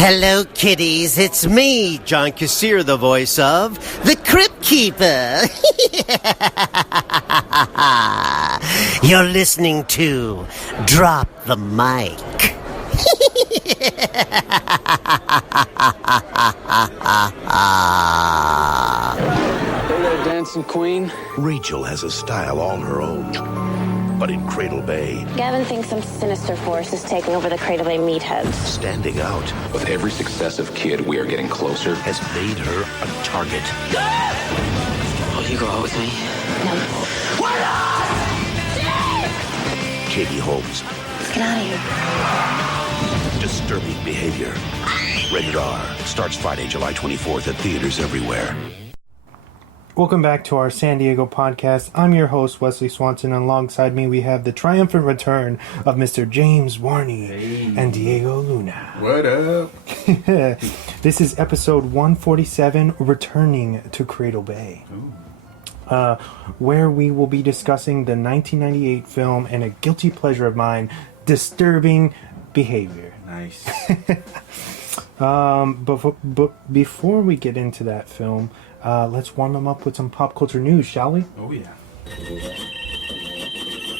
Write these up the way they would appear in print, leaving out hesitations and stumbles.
Hello, kiddies. It's me, John Kassir, the voice of the Crypt Keeper. You're listening to Drop the Mic. Hey there, dancing queen. Rachel has a style all her own. But in Cradle Bay, Gavin thinks some sinister force is taking over the Cradle Bay meatheads. standing out With every successive kid, we are getting closer. has made her a target. Will you go out with me? Katie Holmes, Let's get out of here. disturbing behavior. Rated R. Starts Friday, July 24th at theaters everywhere. Welcome back to our San Diego podcast. I'm your host, Wesley Swanson, and alongside me we have the triumphant return of Mr. James Warny and Diego Luna. What up? This is episode 147, Returning to Cradle Bay, where we will be discussing the 1998 film and a guilty pleasure of mine, Disturbing Behavior. Nice. Before we get into that film, let's warm them up with some pop culture news, shall we? Oh, yeah.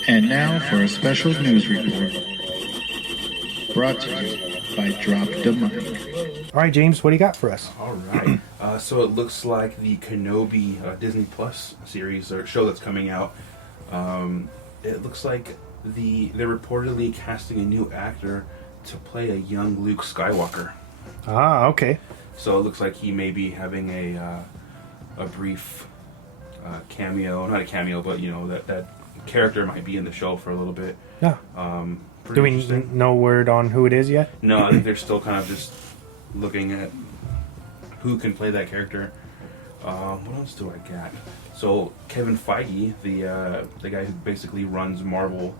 And now for a special news report. Brought to you by Drop the Mic. All right, James, what do you got for us? All right. So it looks like the Kenobi Disney Plus series or show that's coming out. It looks like they're reportedly casting a new actor to play a young Luke Skywalker. Ah, okay. So it looks like he may be having a brief cameo. Not a cameo, but you know that character might be in the show for a little bit. Yeah. Pretty Do we interesting. know word on who it is yet? No, I think they're still kind of just looking at who can play that character. What else do I got? So Kevin Feige, the guy who basically runs Marvel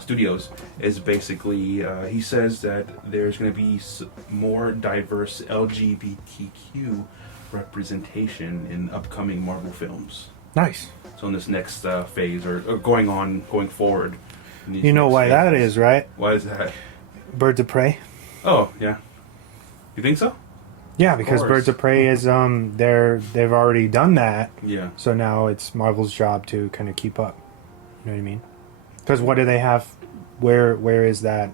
Studios, is basically he says that there's going to be more diverse LGBTQ representation in upcoming Marvel films. Nice. So in this next phase, or going forward. in these You know next why that phases. is, right? Why is that? Birds of Prey. Oh yeah. You think so? Yeah, because course. Birds of Prey is they've already done that, Yeah. so now it's Marvel's job to kind of keep up. You know what I mean? Because what do they have? Where is that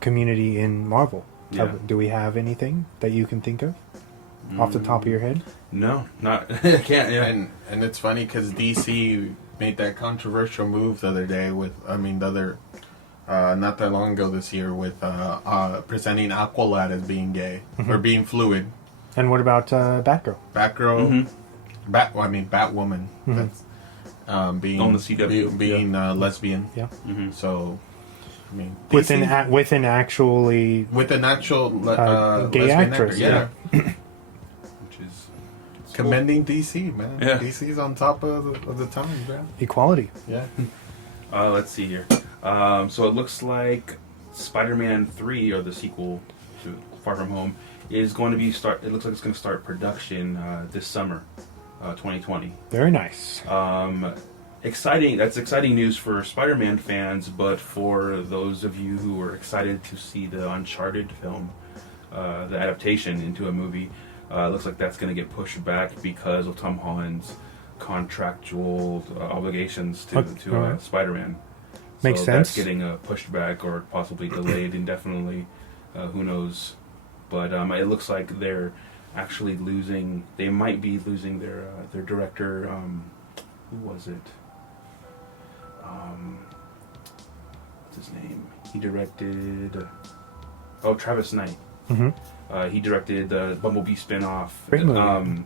community in Marvel? Yeah. Do we have anything that you can think of off the top of your head? No, not. I can't. Yeah. And it's funny because DC made that controversial move the other day with, not that long ago this year with presenting Aqualad as being gay or being fluid. And what about Batgirl? Batgirl, Batwoman. That's being On the CW, being lesbian. Yeah. So, I mean, With DC an actually with an actual gay lesbian actress, actor, Which is Commending DC, man. Yeah. DC's on top of the times, man. equality. Yeah. Let's see here. So it looks like Spider-Man 3, or the sequel to Far From Home, is going to be It looks like it's going to start production this summer, 2020. Very nice. Exciting. That's exciting news for Spider-Man fans, but for those of you who are excited to see the Uncharted film, the adaptation into a movie, it looks like that's going to get pushed back because of Tom Holland's contractual obligations to Spider-Man. Makes so sense. That's getting pushed back or possibly delayed indefinitely. Who knows? But it looks like they're actually losing. They might be losing their director. Who was it? What's his name? He directed. Travis Knight. Mm-hmm. He directed the Bumblebee spinoff. Great movie.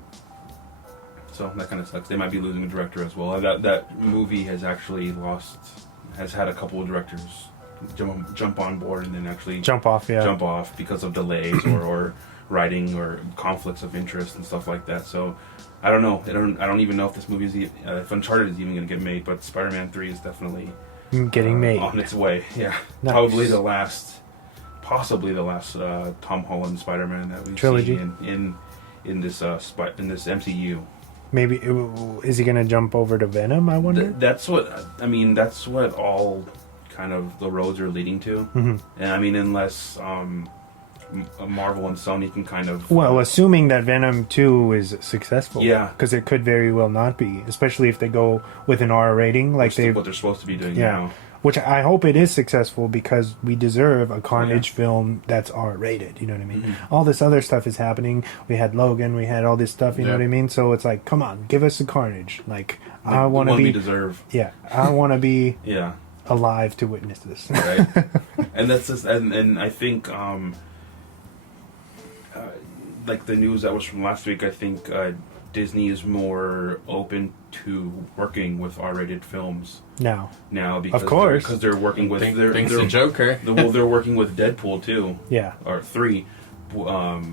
So that kind of sucks. They might be losing a director as well. That movie has actually has had a couple of directors jump on board and then actually Jump off because of delays or writing or conflicts of interest and stuff like that. So I don't know. I don't even know if this movie is if Uncharted is even going to get made. But Spider-Man 3 is definitely Getting made on its way. Yeah, Nice. possibly the last Tom Holland Spider-Man that we've Trilogy. seen in this MCU. Maybe is he gonna jump over to Venom? I wonder. That's what all kind of the roads are leading to. Mm-hmm. And I mean, unless Marvel and Sony can kind of... Well, assuming that Venom 2 is successful. Yeah. Because it could very well not be, especially if they go with an R rating. Like what they're supposed to be doing yeah. now. Which I hope it is successful, because we deserve a Carnage film that's R-rated. You know what I mean? Mm-hmm. All this other stuff is happening. We had Logan. We had all this stuff. You know what I mean? So it's like, come on, give us a Carnage. Like I want to be. we deserve. Yeah, I want to be. Yeah. Alive to witness this. Right. And that's just, and I think like the news that was from last week, I think Disney is more open to working with R-rated films now because of course, because they're working with thanks to Joker. Well, they're working with Deadpool too. Yeah, or 3. Like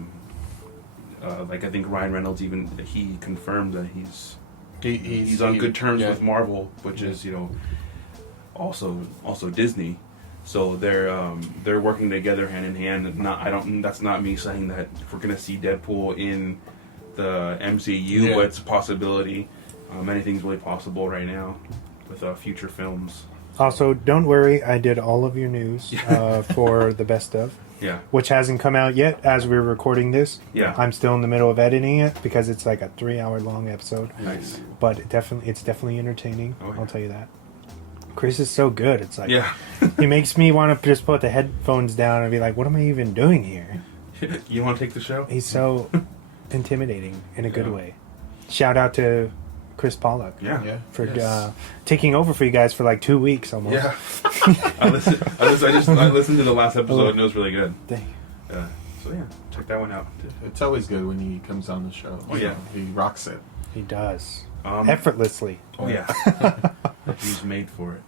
I think Ryan Reynolds he confirmed that he's on good terms with Marvel, which is also Disney. So they're working together hand in hand. That's not me saying that we're gonna see Deadpool in the MCU, but it's a possibility. Anything's really possible right now with future films. Also, don't worry, I did all of your news for the best of. Yeah. Which hasn't come out yet as we're recording this. Yeah. I'm still in the middle of editing it because it's like a 3-hour-long episode. Nice. But it's definitely entertaining. Oh, yeah. I'll tell you that. Chris is so good. It's like he makes me want to just put the headphones down and be like, what am I even doing here? You want to take the show? He's so intimidating in a good way. Shout out to Chris Pollock. For taking over for you guys for like 2 weeks almost. Yeah. I listened to the last episode and it was really good. Dang. So yeah, check that one out. It's always good when he comes on the show. Oh yeah, he rocks it. He does. Effortlessly. Oh yeah. He's made for it.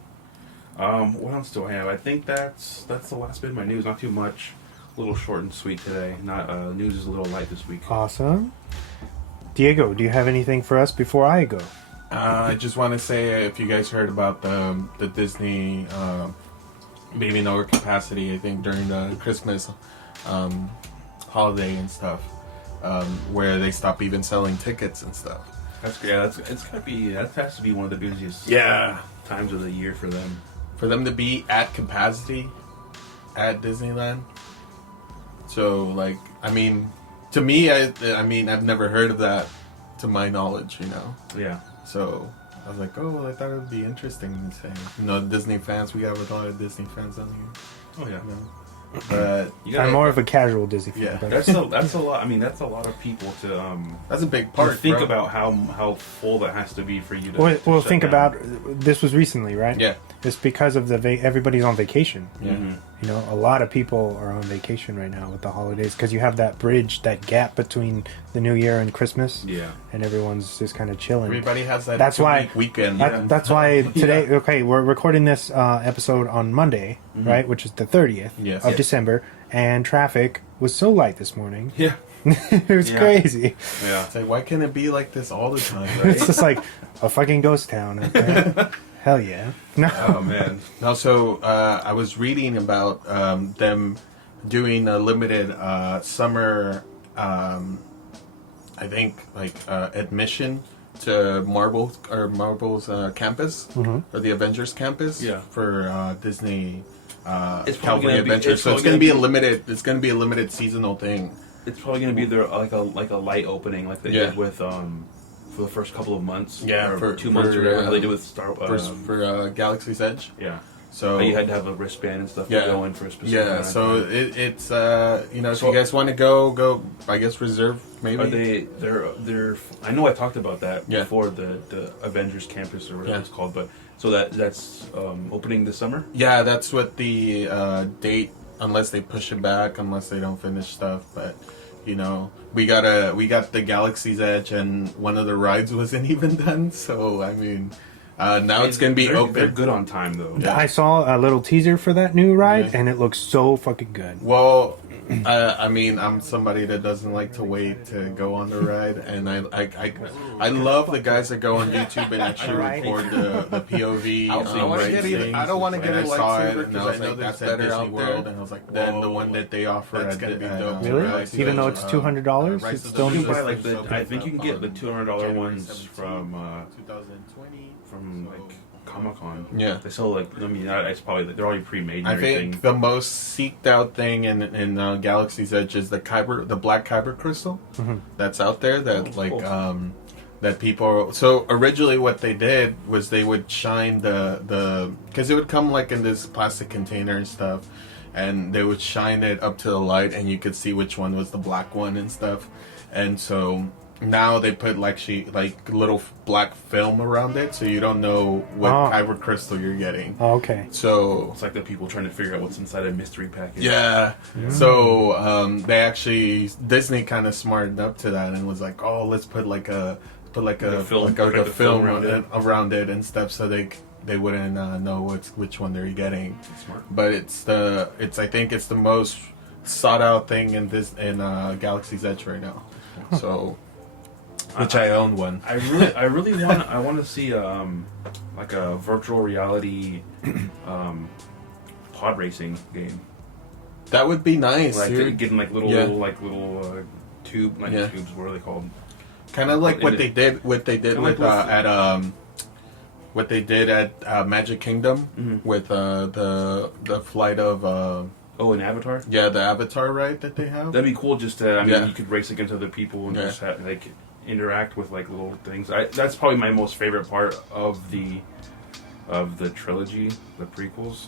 What else do I have? I think that's the last bit of my news. Not too much. A little short and sweet today. Not news is a little light this week. Awesome. Diego, do you have anything for us before I go? I just want to say, if you guys heard about the Disney maybe no capacity, I think during the Christmas holiday and stuff, where they stop even selling tickets and stuff. That has to be one of the busiest times of the year for them. For them to be at capacity at Disneyland. So, like, I mean, to me, I mean, I've never heard of that, to my knowledge, Yeah. So I was like, oh, I thought it would be interesting to say. Disney fans, we got a lot of Disney fans on here. Oh yeah. But I'm more of a casual Disney fan. Yeah, but that's a lot. I mean, that's a lot of people to. That's a big part. To think about how full that has to be for you to. Well, think down. about this was recently, right? Yeah. It's because of everybody's on vacation. Yeah. Mm-hmm. A lot of people are on vacation right now with the holidays because you have that bridge, that gap between the New Year and Christmas. Yeah. And everyone's just kind of chilling. Everybody has that. That's why weekend. That's why today. Okay, we're recording this episode on Monday, right, which is the 30th of December, and traffic was so light this morning. Yeah. It was crazy. Yeah. It's like, why can't it be like this all the time? Right? It's just like a fucking ghost town. Okay? Hell yeah. No. Oh man. Also, I was reading about them doing a limited summer, I think, like admission to Marvel's campus or the Avengers campus for Disney California Adventures. So it's going to be a limited. It's going to be a limited seasonal thing. It's probably going to be there like a light opening, like they did with for the first couple of months. Yeah, or for 2 months or whatever. How they did with Star for Galaxy's Edge. Yeah. So you had to have a wristband and stuff to go in for a specific. Yeah. So it's if you guys want to go. I guess reserve maybe. They're. I know I talked about that before the Avengers campus or whatever it's called, but so that's opening this summer. Yeah, that's what the date, unless they push it back, unless they don't finish stuff, but. We got the Galaxy's Edge, and one of the rides wasn't even done. So I mean, now it's gonna be open. They're good on time though. Yeah. I saw a little teaser for that new ride, and it looks so fucking good. Well, I mean, I'm somebody that doesn't like to wait to go on the ride, and I love the guys that go on YouTube and actually record the POV. I don't want to get a lightsaber because I know there's better out there. And I was like, then the one that they offer at really? Even though it's $200, it's still. You can buy I think you can get the $200 ones from 2020 from like Comic-Con. Yeah. They sell like, I mean, it's probably, they're already pre-made and I everything. think the most seeked out thing in Galaxy's Edge is the black kyber crystal that's out there that that people. So originally, what they did was they would shine the because it would come like in this plastic container and stuff, and they would shine it up to the light, and you could see which one was the black one and stuff, and so. Now they put like little black film around it, so you don't know what kyber crystal you're getting. Oh, okay. So it's like the people trying to figure out what's inside a mystery package. Yeah. So they actually Disney kind of smartened up to that and was like, oh, let's put like a film around it and stuff, so they wouldn't know which one they're getting. Smart. But I think it's the most sought out thing in Galaxy's Edge right now. So. Which I own one. I really want to see like a virtual reality pod racing game. That would be nice. Like getting like little tube tubes. What are they called? Kind of like what they did with Magic Kingdom with the flight of. An Avatar. Yeah, the Avatar ride that they have. That'd be cool. Just to, I mean, you could race against other people and just have, like interact with like little things. That's probably my most favorite part of the trilogy, the prequels.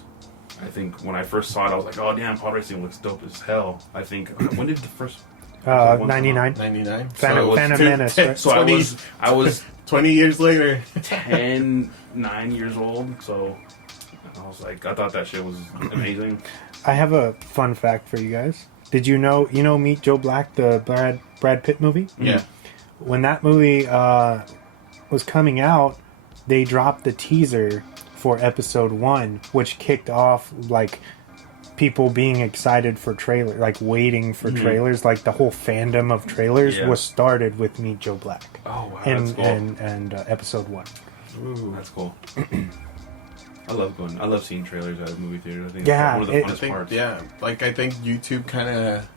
I think when I first saw it, I was like, "Oh damn, pod racing looks dope as hell." I think when did the first? 99. 99. Phantom Menace. Right? So 20, I was 20 years later, 9 years old. So I was like, I thought that shit was amazing. I have a fun fact for you guys. Did you know Meet Joe Black, the Brad Pitt movie? Yeah. When that movie was coming out, they dropped the teaser for episode 1, which kicked off like people being excited for trailer, like waiting for trailers. Like the whole fandom of trailers was started with Meet Joe Black. Oh wow, that's cool. and episode 1. Ooh, that's cool. I love seeing trailers at a movie theater. I think Yeah, it's one of the funnest parts. Yeah, like I think YouTube kind of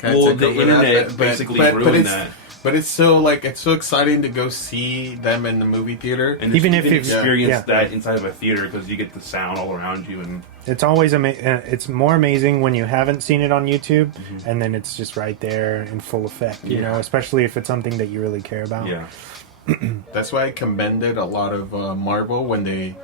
the internet basically ruined that. But it's so exciting to go see them in the movie theater, and even if you experience that inside of a theater because you get the sound all around you, and it's always it's more amazing when you haven't seen it on YouTube, and then it's just right there in full effect. You know, especially if it's something that you really care about. Yeah, that's why I commended a lot of Marvel when they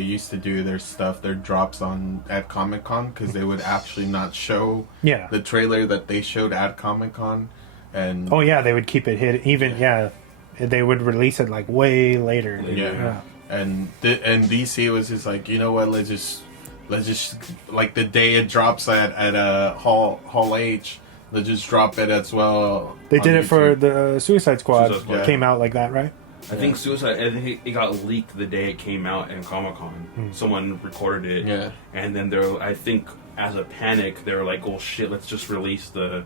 used to do their drops at Comic-Con, because they would actually not show the trailer that they showed at Comic-Con. And they would keep it hidden. Even they would release it like way later. And DC was just like, you know what, let's just like the day it drops at Hall H, let's just drop it as well. They did it for the Suicide Squad. Came out like that, right? I think it got leaked the day it came out in Comic-Con. Someone recorded it, and then I think as a panic, they were like, "Oh shit, let's just release the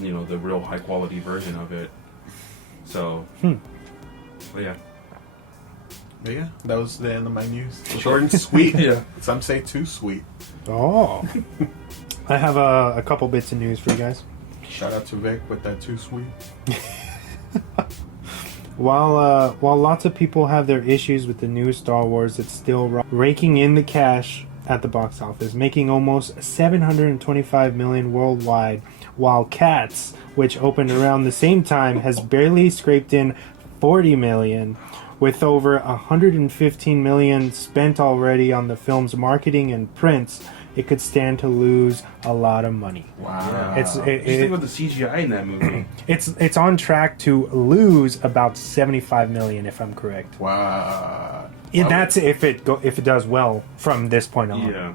real high quality version of it." So, but yeah, that was the end of my news. Short and sweet. Some say too sweet. Oh, I have a couple bits of news for you guys. Shout out to Vic with that too sweet. While lots of people have their issues with the new Star Wars, it's still raking in the cash at the box office, making almost $725 million worldwide, while Cats, which opened around the same time, has barely scraped in $40 million, with over $115 million spent already on the film's marketing and prints. It could stand to lose a lot of money. Wow! Just think about the CGI in that movie. It's on track to lose about $75 million, if I'm correct. Wow! That's if it does well from this point on. Yeah,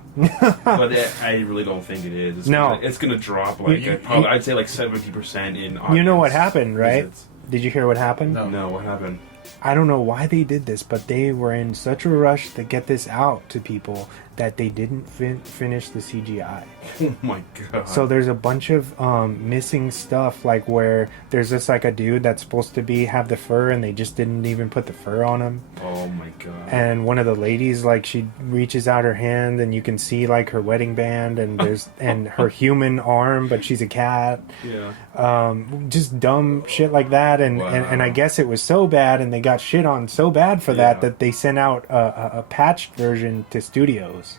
but I really don't think it is. It's gonna drop I'd say like 70% in audience. You know what happened, right? Visits. Did you hear what happened? No, what happened? I don't know why they did this, but they were in such a rush to get this out to people that they didn't finish the CGI. Oh my god. So there's a bunch of missing stuff, like where there's just like a dude that's supposed to have the fur, and they just didn't even put the fur on him. Oh my god. And one of the ladies, like, she reaches out her hand and you can see like her wedding band, and there's and her human arm, but she's a cat. Yeah. Just dumb shit like that, and, Wow. and I guess it was so bad, and they got shit on so bad for that they sent out a patched version to studios.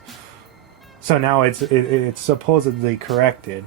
So now it's supposedly corrected.